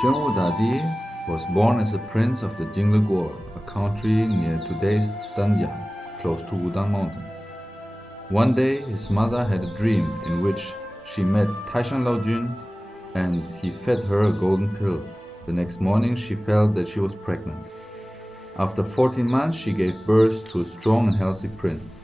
Xuan Wu was born as a prince of the Jingle, a country near today's Danjiang, close to Wudang Mountain. One day his mother had a dream in which she met Taishan Laojun and he fed her a golden pill. The next morning she felt that she was pregnant. After 14 months she gave birth to a strong and healthy prince.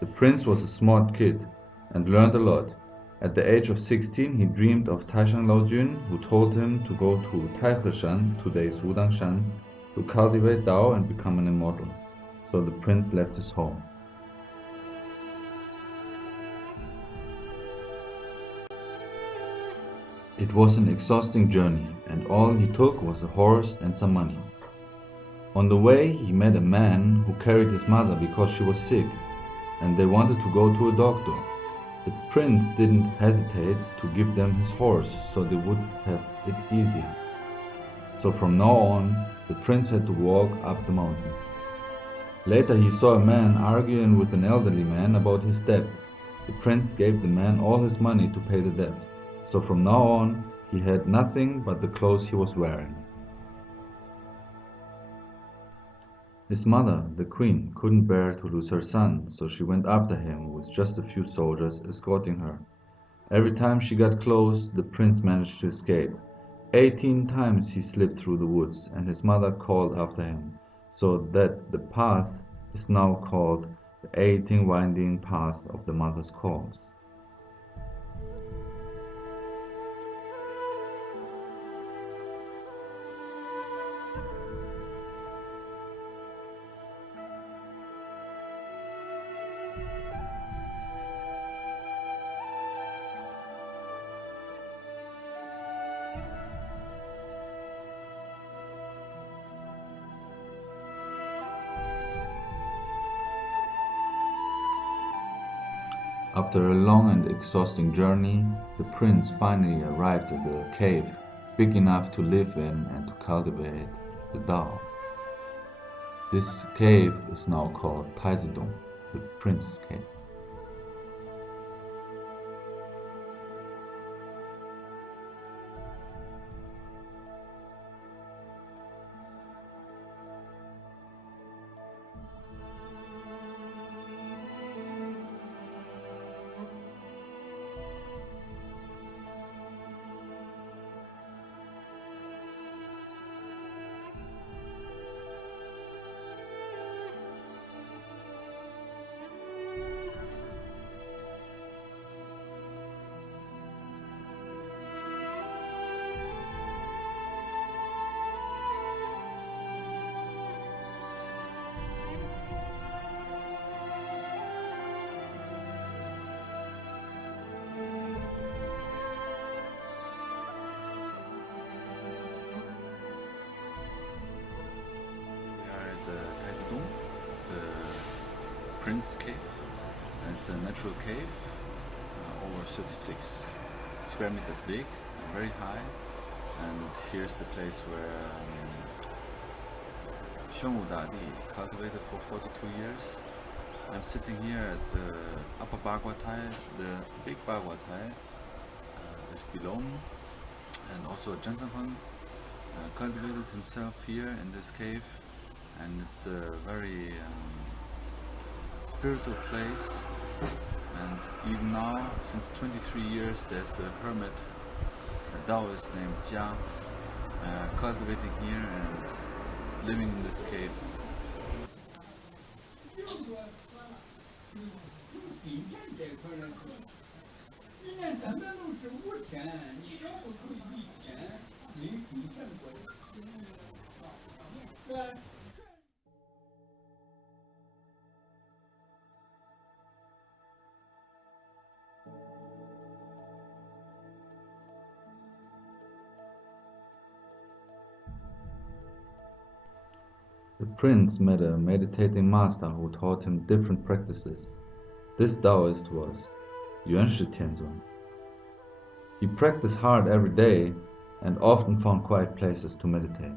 The prince was a smart kid and learned a lot. At the age of 16 he dreamed of Taishan Laojun, who told him to go to Taiheshan, today's Wudangshan, to cultivate Dao and become an immortal. So the prince left his home. It was an exhausting journey, and all he took was a horse and some money. On the way he met a man who carried his mother because she was sick, and they wanted to go to a doctor. The prince didn't hesitate to give them his horse so they would have it easier. So from now on, the prince had to walk up the mountain. Later he saw a man arguing with an elderly man about his debt. The prince gave the man all his money to pay the debt. So from now on, he had nothing but the clothes he was wearing. His mother, the queen, couldn't bear to lose her son, so she went after him with just a few soldiers escorting her. Every time she got close, the prince managed to escape. 18 times he slipped through the woods, and his mother called after him, so that the path is now called the 18 winding path of the mother's calls. After a long and exhausting journey, the prince finally arrived at a cave big enough to live in and to cultivate the Tao. This cave is now called Taizedong, the Prince's Cave. The Prince Cave. And it's a natural cave, over 36 square meters big, very high. And here's the place where Xuan Wu cultivated for 42 years. I'm sitting here at the upper Bagua-tai. The big Bagua-tai is below me, and also Zhen cultivated himself here in this cave, and it's a very spiritual place. And even now, since 23 years, there's a hermit, a daoist named Jia, cultivating here and living in this cave. The prince met a meditating master who taught him different practices. This Taoist was Yuanshi Tianzun. He practiced hard every day and often found quiet places to meditate.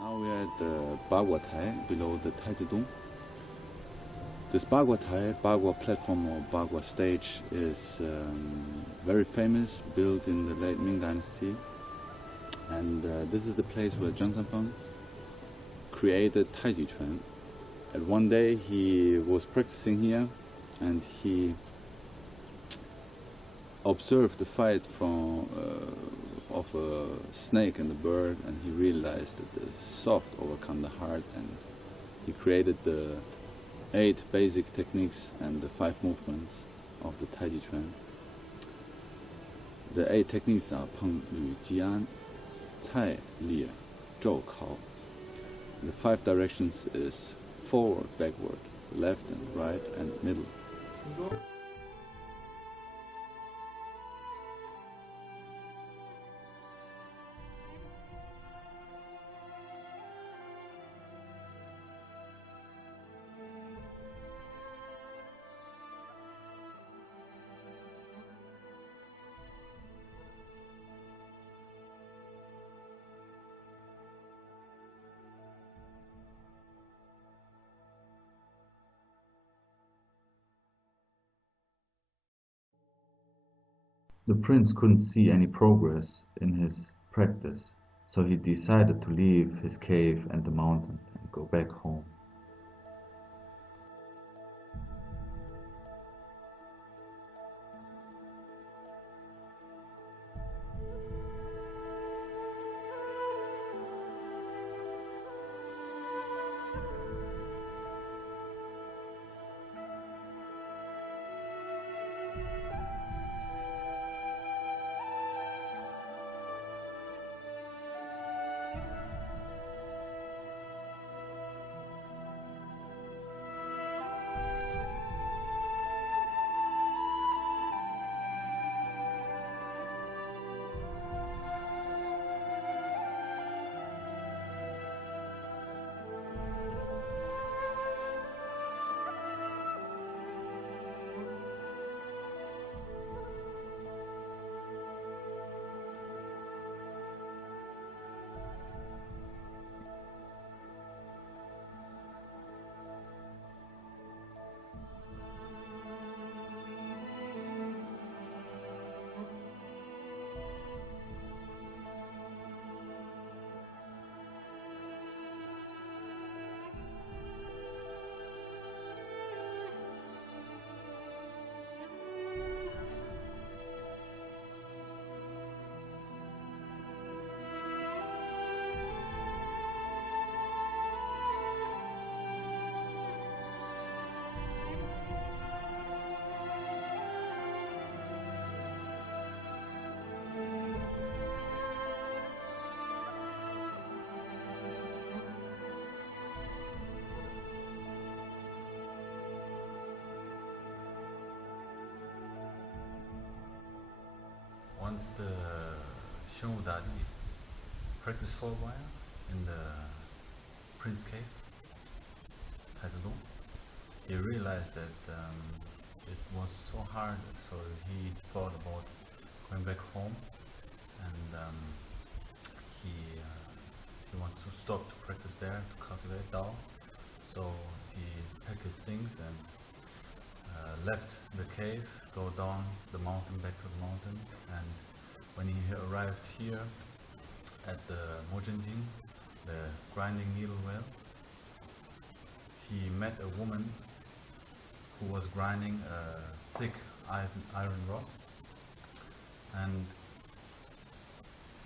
Now we are at the Bagua Tai, below the Taizidong. This Bagua Tai, Bagua platform or Bagua stage is very famous, built in the late Ming Dynasty. And this is the place where Zhang Sanfeng created Taiji Chuan. And one day he was practicing here and he observed the fight of a snake and a bird, and he realized that the soft overcome the hard, and he created the 8 basic techniques and the 5 movements of the Taiji Chuan. The 8 techniques are Peng Lü Jian, Cai Li, Zhou Kao. The 5 directions is forward, backward, left and right and middle. The prince couldn't see any progress in his practice, so he decided to leave his cave and the mountain and go back home. Once the Xuan Wu Dadi practiced for a while in the Prince Cave, Taizidong, he realized that it was so hard, so he thought about going back home, and he wanted to stop to practice there, to cultivate Dao. So he packed his things and left the cave, go down the mountain, back to the mountain, and when he arrived here at the Mojenjing, the grinding needle well, he met a woman who was grinding a thick iron rod, and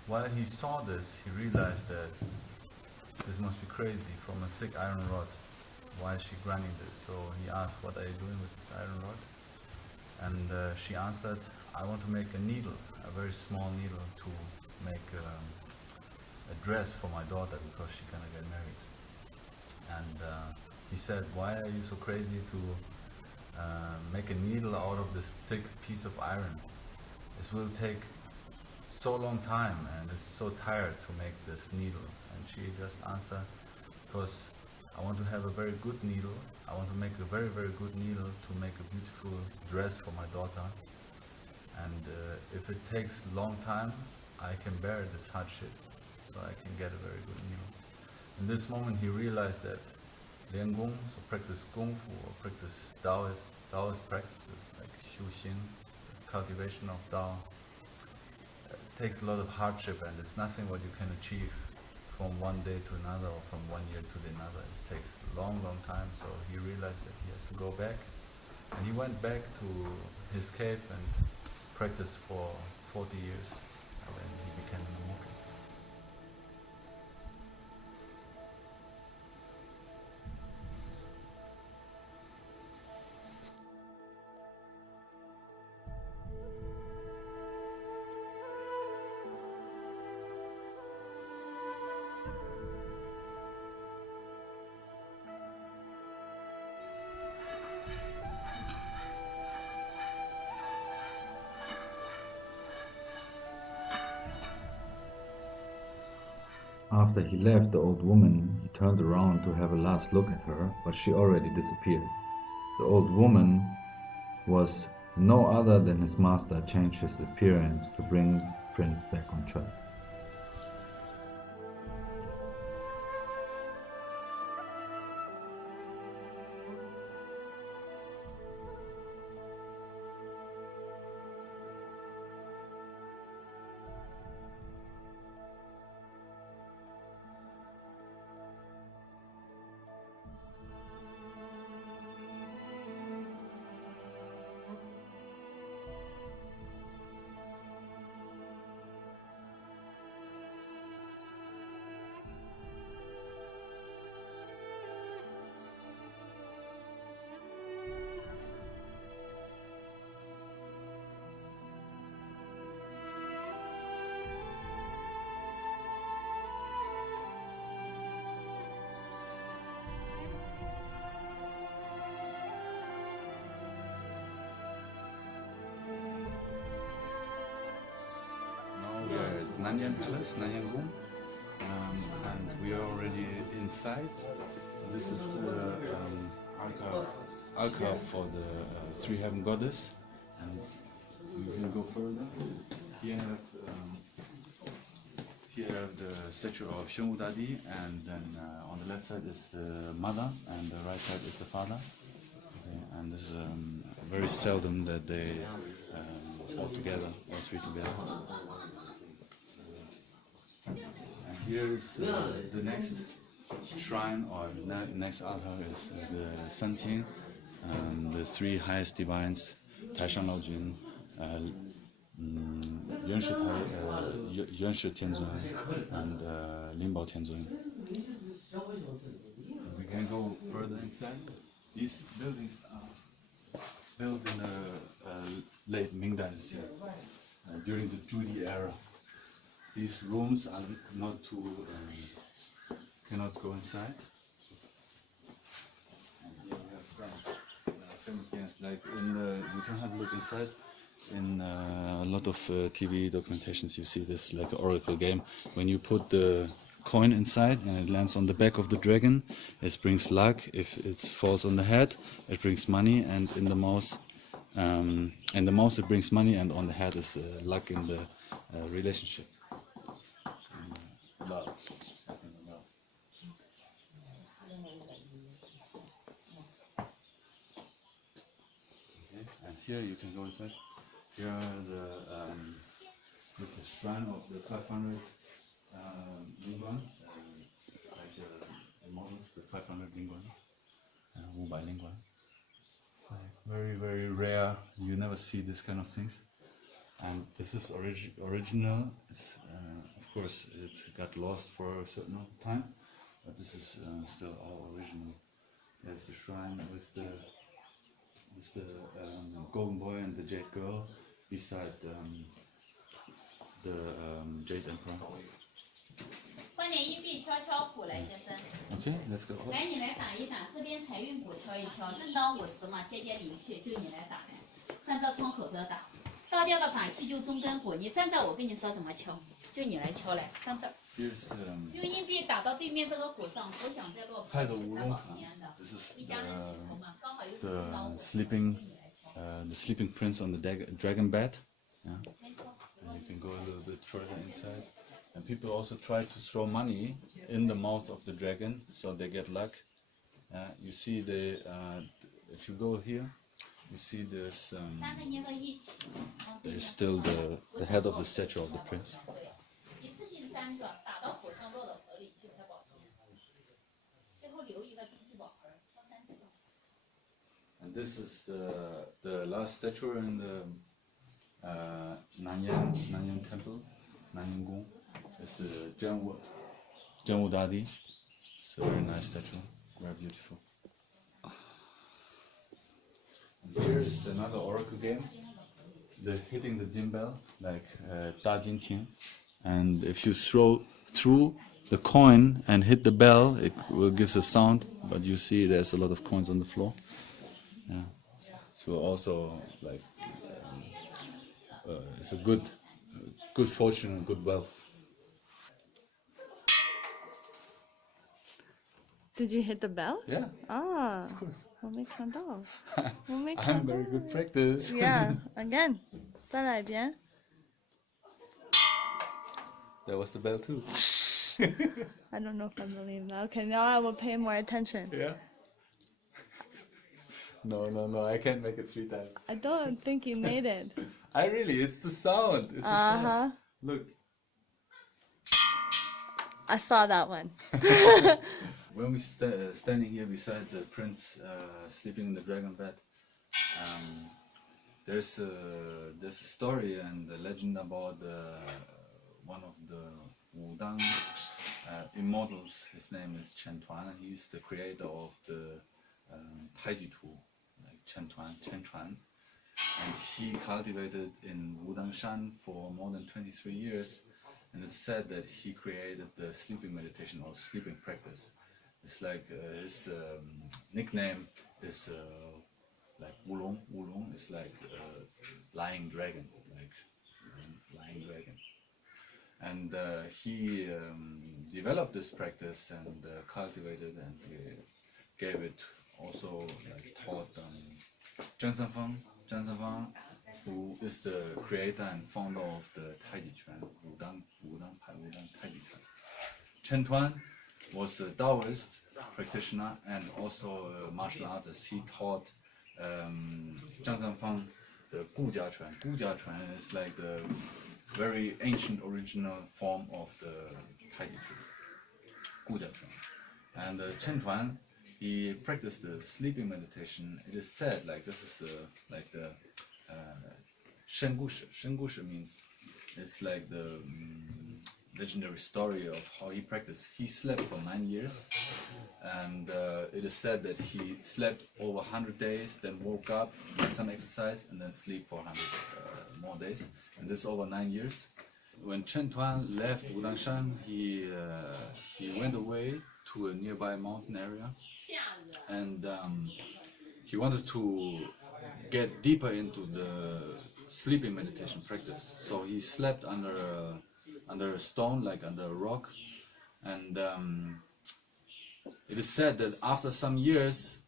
while he saw this, he realized that this must be crazy. From a thick iron rod, why is she grinding this? So he asked, what are you doing with this iron rod? And she answered, I want to make a needle, a very small needle, to make a dress for my daughter because she's gonna get married. And he said, why are you so crazy to make a needle out of this thick piece of iron? This will take so long time and it's so tired to make this needle. And she just answered, because I want to have a very good needle. I want to make a very, very good needle to make a beautiful dress for my daughter. And if it takes long time, I can bear this hardship, so I can get a very good needle. In this moment, he realized that Lian Gong, so practice Kung Fu or practice Daoist practices like Shu Xin, cultivation of Dao, takes a lot of hardship, and it's nothing what you can achieve from one day to another or from 1 year to the another. It takes a long, long time. So he realized that he has to go back, and he went back to his cave and practiced for 40 years, and then he became a monk. After he left the old woman, he turned around to have a last look at her, but she already disappeared. The old woman was no other than his master changed his appearance to bring Prince back on track. We are at Nanyang Palace, Nanyang Gong, and we are already inside. This is the alcove for the three heaven goddess, and we can go further. Here have the statue of Xuan Wu Dadi, and then on the left side is the mother, and the right side is the father. Okay, and it's very seldom that they all together, all three together. And here is the next shrine or next altar is the Sanqing, the three highest divines, Taishan Lao Jun, Yuan Shi Tianzun, and Lin Bao Tianzun. We can go further inside. These buildings are built in the late Ming Dynasty, during the Zhudi era. These rooms are not too, cannot go inside. And here we have famous games, like you can have a look inside. In a lot of TV documentations you see this like an oracle game. When you put the coin inside and it lands on the back of the dragon, it brings luck. If it falls on the head, it brings money, and in the mouse it brings money, and on the head is luck in the relationship. Love. Okay, and here you can go inside. Here are this is the shrine of the 500 Lingguan, like the models, the 500 Lingguan, Wu Bai Lingguan. Very, very rare. You never see this kind of things. And this is original. It's, of course, it got lost for a certain time, but this is still all original. There's the shrine with the golden boy and the jade girl beside the jade emperor. 换点硬币敲敲鼓来，先生。Okay, let's go. 来，你来打一打，这边财运鼓敲一敲，正当50嘛，接接灵气，就你来打来，站在窗口这打。倒吊的法器就中根鼓，你站这，我跟你说怎么敲，就你来敲来，站这儿。用硬币打到对面这个鼓上，不想再落。派着乌龙船。This is the sleeping prince on the dragon bed. Yeah. And you can go a little bit further inside. And people also try to throw money in the mouth of the dragon, so they get luck. You see if you go here, you see there's still the head of the statue of the prince. And this is the last statue in the Nanyang Temple, Nanyang Gong. It's the Zhen Wu Dadi. It's a very nice statue, very beautiful. And here is another oracle game. The hitting the Jin bell, like Da Jin Qing. And if you throw through the coin and hit the bell, it will give a sound. But you see, there's a lot of coins on the floor. Yeah. So also like it's a good fortune and good wealth. Did you hit the bell? Yeah. Ah, of course. 我没看到，我没 I'm 看到。 very good practice. Yeah, again. 再来一遍。 That was the bell too. I don't know if I believe that. Okay, now I will pay more attention. Yeah. No, I can't make it 3 times. I don't think you made it. It's the sound. It's the sound. Look. I saw that one. When we standing here beside the prince sleeping in the dragon bed, there's a story and a legend about one of the Wudang immortals. His name is Chen Tuan. He's the creator of the Taiji Tu, like Chen Chuan. And he cultivated in Wudang Shan for more than 23 years. And it's said that he created the sleeping meditation or sleeping practice. It's like his nickname is like Wulong. Wulong is like lying dragon, like lying dragon. And he developed this practice and cultivated and gave it also like taught Zhen Sanfeng, who is the creator and founder of the Taiji Chuan, Wudang Pai Taiji Chuan. Chen Tuan was a daoist practitioner and also a martial artist. He taught Zhang Sanfeng the Gujia Chuan. Gujia Chuan is like the very ancient original form of the Taiji Chuan, Gujia Chuan. And Chen Tuan, he practiced the sleeping meditation. It is said like this is like the Shen Gushi. Shen Gushi means it's like the legendary story of how he practiced. He slept for 9 years, and it is said that he slept over 100 days, then woke up, did some exercise, and then sleep for 100 more days, and this over 9 years. When Chen Tuan left Wudang Shan, he went away to a nearby mountain area, and he wanted to get deeper into the sleeping meditation practice. So he slept under a stone, like under a rock, and it is said that after some years,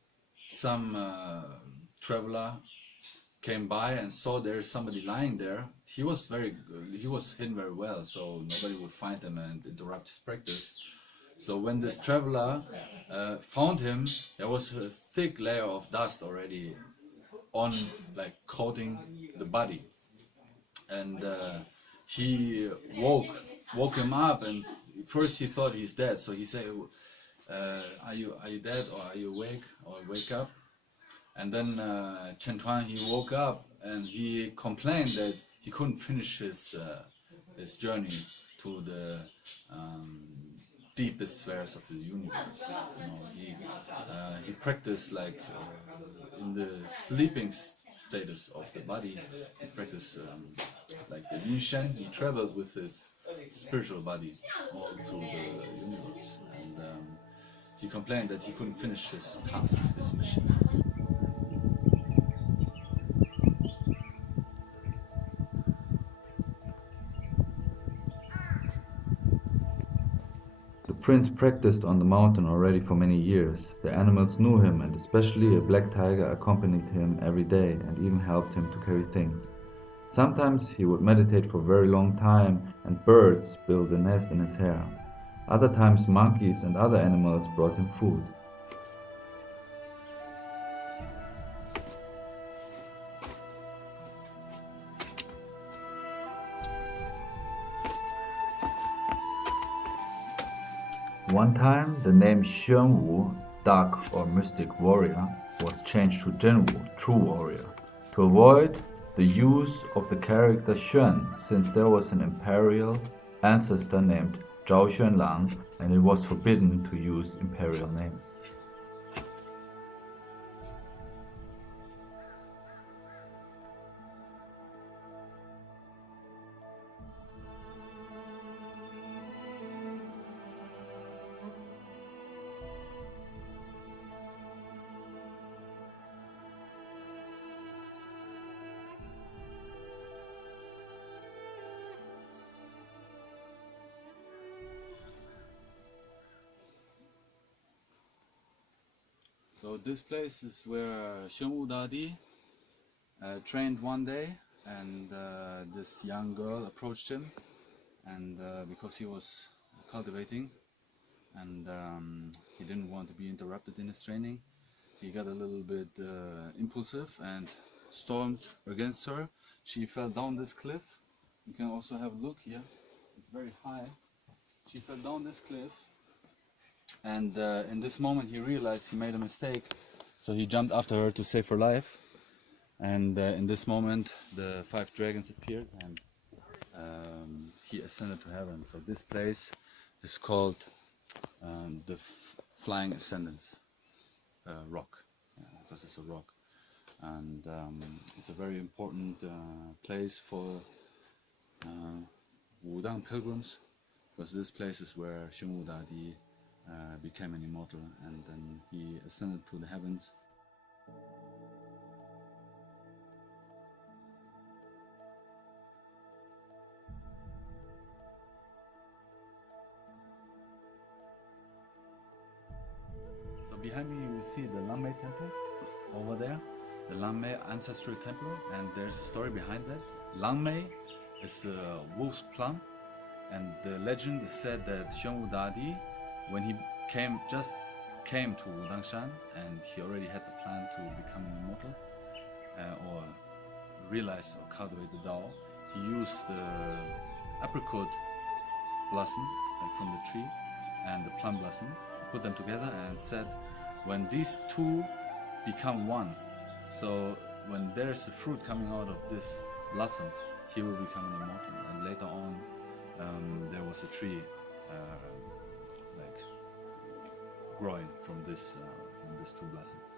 some traveler came by and saw there is somebody lying there. He was hidden very well, so nobody would find him and interrupt his practice. So when this traveler found him, there was a thick layer of dust already on, like coating the body, and he woke him up, and first he thought he's dead. So he said, "Are you dead, or are you awake, or wake up?" And then Chen Tuan, he woke up and he complained that he couldn't finish his journey to the deepest spheres of the universe. You know, he practiced like in the sleeping status of the body. He practiced like the Yin Shen. He traveled with his spiritual body all through the universe, and he complained that he couldn't finish his task, his mission. The prince practiced on the mountain already for many years. The animals knew him, and especially a black tiger accompanied him every day and even helped him to carry things. Sometimes he would meditate for a very long time and birds built a nest in his hair. Other times monkeys and other animals brought him food. One time, the name Xuan Wu, dark or mystic warrior, was changed to Zhen Wu, true warrior, to avoid the use of the character Xuan, since there was an imperial ancestor named Zhao Xuanlang and it was forbidden to use imperial names. So this place is where Xuan Wu Dadi trained one day, and this young girl approached him, and because he was cultivating and he didn't want to be interrupted in his training, he got a little bit impulsive and stormed against her. She fell down this cliff. You can also have a look here, it's very high. She fell down this cliff, and in this moment he realized he made a mistake, so he jumped after her to save her life. And in this moment the 5 dragons appeared, and he ascended to heaven. So this place is called the Flying Ascendance Rock, because it's a rock, and it's a very important place for Wudang pilgrims, because this place is where Xuan Wu Dadi became an immortal, and then he ascended to the heavens. So behind me you will see the Lamei temple over there, the Lamei ancestral temple, and there's a story behind that. Lamei is a wolf's plum, and the legend is said that Xuan Wu Dadi, when he just came to Wudang Shan, and he already had the plan to become an immortal, or realize or cultivate the Dao, he used the apricot blossom, like from the tree, and the plum blossom, put them together and said, when these two become one, so when there's a fruit coming out of this blossom, he will become an immortal. And later on, there was a tree like growing from these two blossoms.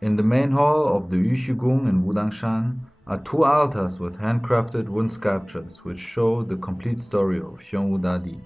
In the main hall of the Yushigung in Wudangshan are 2 altars with handcrafted wooden sculptures which show the complete story of Xuan Wu Dadi.